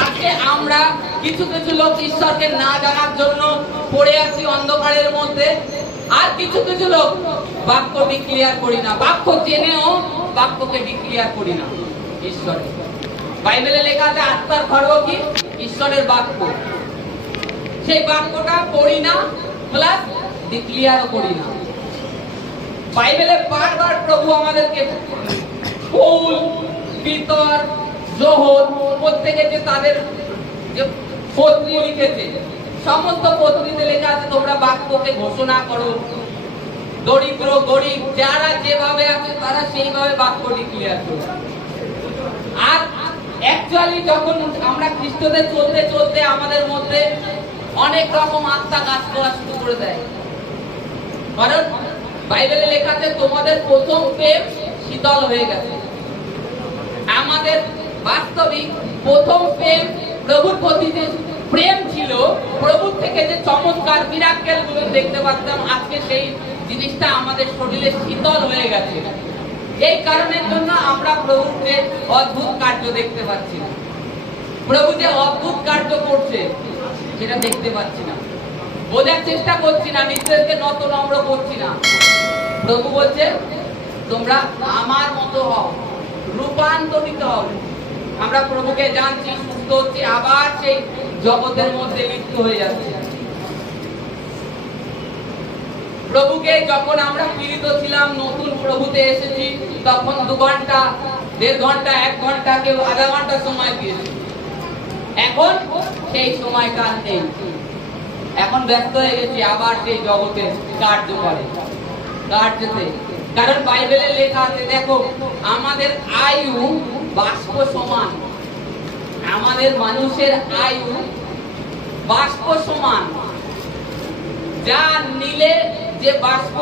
আজকে আমরা কিছু কিছু লোক ঈশ্বরকে না জানার জন্য পড়ে আছি অন্ধকারের মধ্যে, আর কিছু কিছু লোক বাক্য ডিক্লেয়ার করি না, বাক্য জেনেও বাক্যকে ডিক্লেয়ার করি না। ঈশ্বরের বাইবেলে লেখা আছে আত্মার খড়গ কি? ঈশ্বরের বাক্য। সেই বাক্যটা পড়ি না, প্লাস ডিক্লেয়ারও করি না। বাইবেলে বারবার প্রভু আমাদেরকে পৌল, পিতর, যোহন প্রত্যেকে যে তাদের যে পত্রী লিখেছে, সমস্ত পত্রীতে লেখা আছে তোমরা বাক্যকে ঘোষণা করো। দরিদ্র গরিব যারা যেভাবে আছে তারা সেইভাবে বাক্য ডিক্লেয়ার করো। আর অ্যাকচুয়ালি যখন আমরা খ্রিস্টদের চলতে চলতে আমাদের মধ্যে অনেক রকম আত্মা কাজ করা শুরু করে দেয়। কারণ বাইবেলে লেখা আছে তোমাদের প্রথম প্রেম শীতল হয়ে গেছে। আমাদের বাস্তবিক প্রথম প্রেম প্রভুর প্রতি যে প্রেম ছিল, প্রভুর থেকে যে চমৎকার মিরাক্কেল গুলো দেখতে পাচ্ছিলাম, আজকে সেই জিনিসটা আমাদের শরীরে শীতল হয়ে গেছে। এই কারণের জন্য আমরা প্রভুর যে অদ্ভুত কার্য দেখতে পাচ্ছি না, প্রভু যে অদ্ভুত কার্য করছে সেটা দেখতে পাচ্ছি না, বোঝার চেষ্টা করছি না, নিজেদেরকে নত নম্র করছি না। প্রভু বলছে তোমরা আমার মতো হও, রূপান্তরিত হও। আমরা প্রভুকে জানছি, সুস্থ হচ্ছি, আবার সেই জগতের মধ্যে লিপ্ত হয়ে যাচ্ছে। প্রভুকে যখন আমরা পীড়িত ছিলাম, নতুন প্রভুতে এসেছি, তখন 2 ঘন্টা, 1.5 ঘন্টা, 1 ঘন্টা, কেউ আধা ঘন্টা সময় দিয়েছে। এখন সেই সময়টা নেই, এখন ব্যস্ত হয়ে গেছি আবার সেই জগতে কার্য করে কার্যতে। কারণ বাইবেলে লেখা আছে, দেখো আমাদের আয়ু বাষ্প সমান, আমাদের মানুষের আয়ু বাষ্প সমান। যা নিলে যে বাষ্প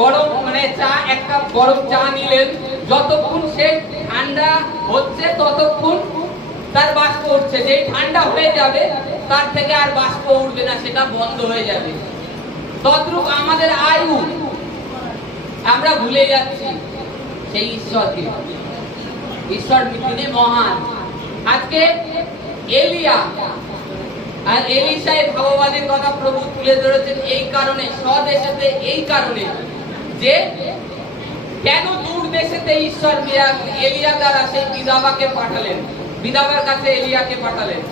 গরম, মানে চা, একটা গরম চা নিলেন, যতক্ষণ সে ঠান্ডা হচ্ছে ততক্ষণ তার বাষ্প উঠছে। যে ঠান্ডা হয়ে যাবে তার থেকে আর বাষ্প উঠবে না, সেটা বন্ধ হয়ে যাবে। তদ্রূপ আমাদের আয়ু, আমরা ভুলে যাচ্ছি সেই ঈশ্বরকে। ঈশ্বর তিনি মহান। আজকে এলিয়া আর এলিশায় ভাববাদীর কথা প্রভু তুলে ধরেছেন এই কারণে, স্বদেশেতে এই কারণে যে কেন দূর দেশেতে ঈশ্বর এলিয়া দ্বারা সেই বিধবাকে পাঠালেন, বিধবার কাছে এলিয়াকে পাঠালেন।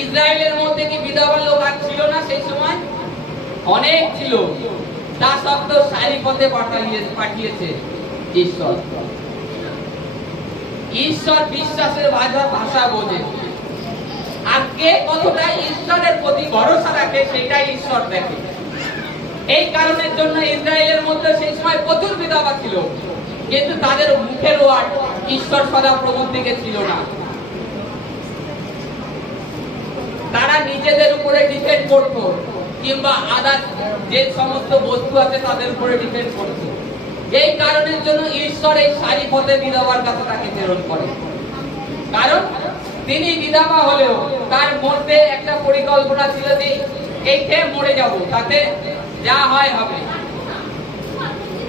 ইসরায়েলের মধ্যে কি বিধবা লোক আর ছিল না সেই সময়? অনেক ছিল, তা সত্ত্বেও সারি পথে পাঠিয়েছে ঈশ্বর। ঈশ্বর বিশ্বাসের ভাষা বোঝে, আর কে কতটা ঈশ্বরের প্রতি ভরসা রাখে সেটাই ঈশ্বর দেখে। এই কারণের জন্য ইসরায়েলের মধ্যে সেই সময় প্রচুর বিধবা ছিল, কিন্তু তাদের মুখের ওয়ার্ড ঈশ্বর সদা প্রভুর দিকে ছিল না। তারা নিজেদের উপরে ডিপেন্ড করত, কিংবা আদার্স যে সমস্ত বস্তু আছে তাদের উপরে ডিপেন্ড করত। এই কারণের জন্য ঈশ্বর এই সারি পথে বিধবার কাছে তাকে প্রেরণ করে। কারণ তিনি বিধবা হলেও তার মধ্যে একটা পরিকল্পনা ছিল যে এই খেয়ে মরে যাব, তাতে যা হয় হবে।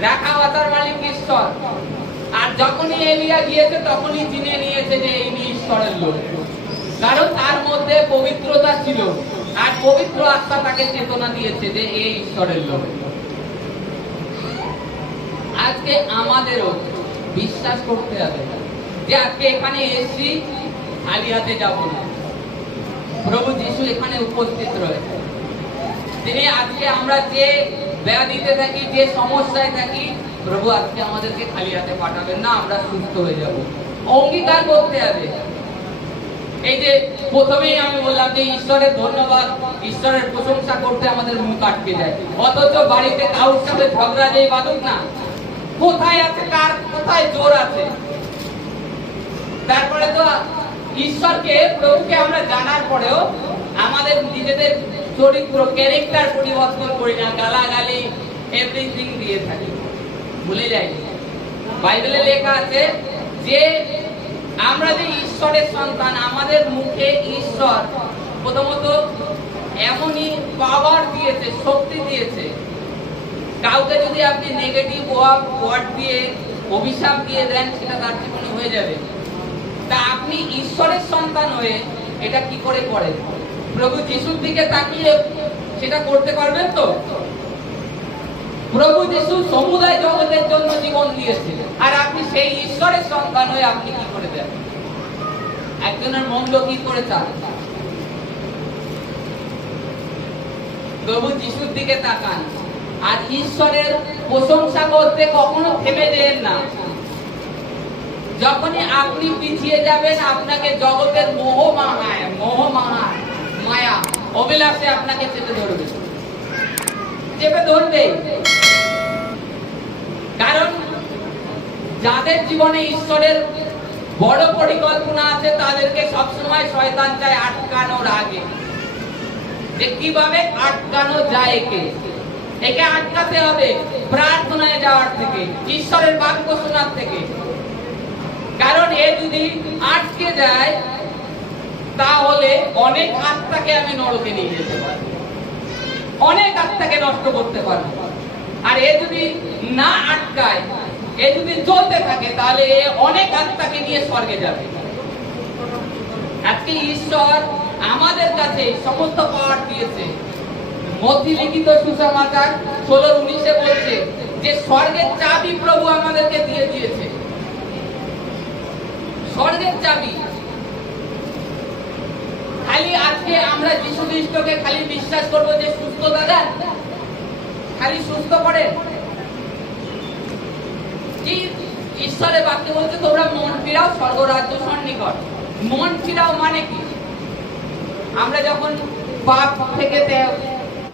রাখা বাতার মালিক ঈশ্বর। আর যখনই এলিয়া গিয়েছে তখনই চিনে নিয়েছে যে ইনি ঈশ্বরের লোক, কারণ তার মধ্যে পবিত্রতা ছিল, আর পবিত্র আত্মা তাকে চেতনা দিয়েছে যে এই ঈশ্বরের লোক। আজকে আমাদেরও বিশ্বাস করতে হবে যে আজকে এখানে এসেছি, খালি হাতে যাব না। প্রভু যিশু এখানে উপস্থিত রয়েছে। তিনি আজকে আমরা যে ব্যাধিতে থাকি, যে সমস্যায় থাকি, প্রভু আজকে আমাদেরকে খালি হাতে পাঠাবেন না, আমরা সুস্থ হয়ে যাব। অঙ্গীকার করতে হবে। এই যে প্রথমেই আমি বললাম যে ঈশ্বরের ধন্যবাদ, ঈশ্বরের প্রশংসা করতে আমাদের মুখ আটকে যায়, অথচ বাড়িতে কারোর সাথে ঝগড়া যেই বাঁধুক না, কোথায় আছে কার কোথায় জোর আছে। তারপরে তো ঈশ্বরকে, প্রভুকে আমরা জানার পরেও আমাদের নিজেদের চরিত্র, ক্যারেক্টার পরিবর্তন করি না, গালাগালি এভরিথিং দিয়ে থাকি, ভুলে যাই। বাইবেলে লেখা আছে যে আমরা যে ঈশ্বরের সন্তান, আমাদের মুখে ঈশ্বর প্রথমত এমনই পাওয়ার দিয়েছে, শক্তি দিয়েছে। কাউকে যদি আপনি নেগেটিভ ওয়ার্ড দিয়ে, অভিশাপ দিয়ে দেন, সেটা তার জীবনে হয়ে যাবে। তা আপনি ঈশ্বরের সন্তান হয়ে এটা কি করে করেন? প্রভু যিশুর দিকে তাকিয়ে সেটা করতে পারবেন তো? প্রভু যিশু সমুদায় জগতের জন্য জীবন দিয়েছিলেন, আর আপনি সেই ঈশ্বরের সন্তান হয়ে আপনি কি করে দেন? একজনের মঙ্গল কি করে চান? প্রভু যিশুর দিকে তাকান আর ঈশ্বরের প্রশংসা করতে কখনো থেমে যেন না। যখনই আপনি পিছিয়ে যাবেন, আপনাকে জগতের মায়া অভিলাষে আপনাকে চেপে ধরবে, কারণ যাদের জীবনে ঈশ্বরের বড় পরিকল্পনা আছে তাদেরকে সবসময় শয়তান চায় আটকানোর আগে, যে কিভাবে আটকানো যায় একে আটকাতে হবে প্রার্থনায় যাওয়ার থেকে, ঈশ্বরের বাক্য শোনার থেকে। কারণ এ যদি আটকে যায় তাহলে অনেক আত্মাকে আমি নরকে নিয়ে যেতে পারি, অনেক আত্মাকে নষ্ট করতে পারি। আর এ যদি না আটকায়, এ যদি চলতে থাকে, তাহলে এ অনেক আত্মাকে নিয়ে স্বর্গে যাবে। আজকে ঈশ্বর আমাদের কাছে সমস্ত পাওয়ার দিয়েছে। মথি লিখিত সুসমাচার 16:19 বলছে যে স্বর্গের চাবি প্রভু আমাদেরকে দিয়ে দিয়েছে, স্বর্গের চাবি। খালি আজকে আমরা যীশু খ্রিস্টকে খালি বিশ্বাস করব যে সুস্থতা দেন, খালি সুস্থ করেন। কি ঈশ্বরের বাক্যে বলছে তোমরা মন ফিরাও, স্বর্গরাজ্য সন্নিকট। মন ফিরাও মানে কি? আমরা যখন পাপ থেকে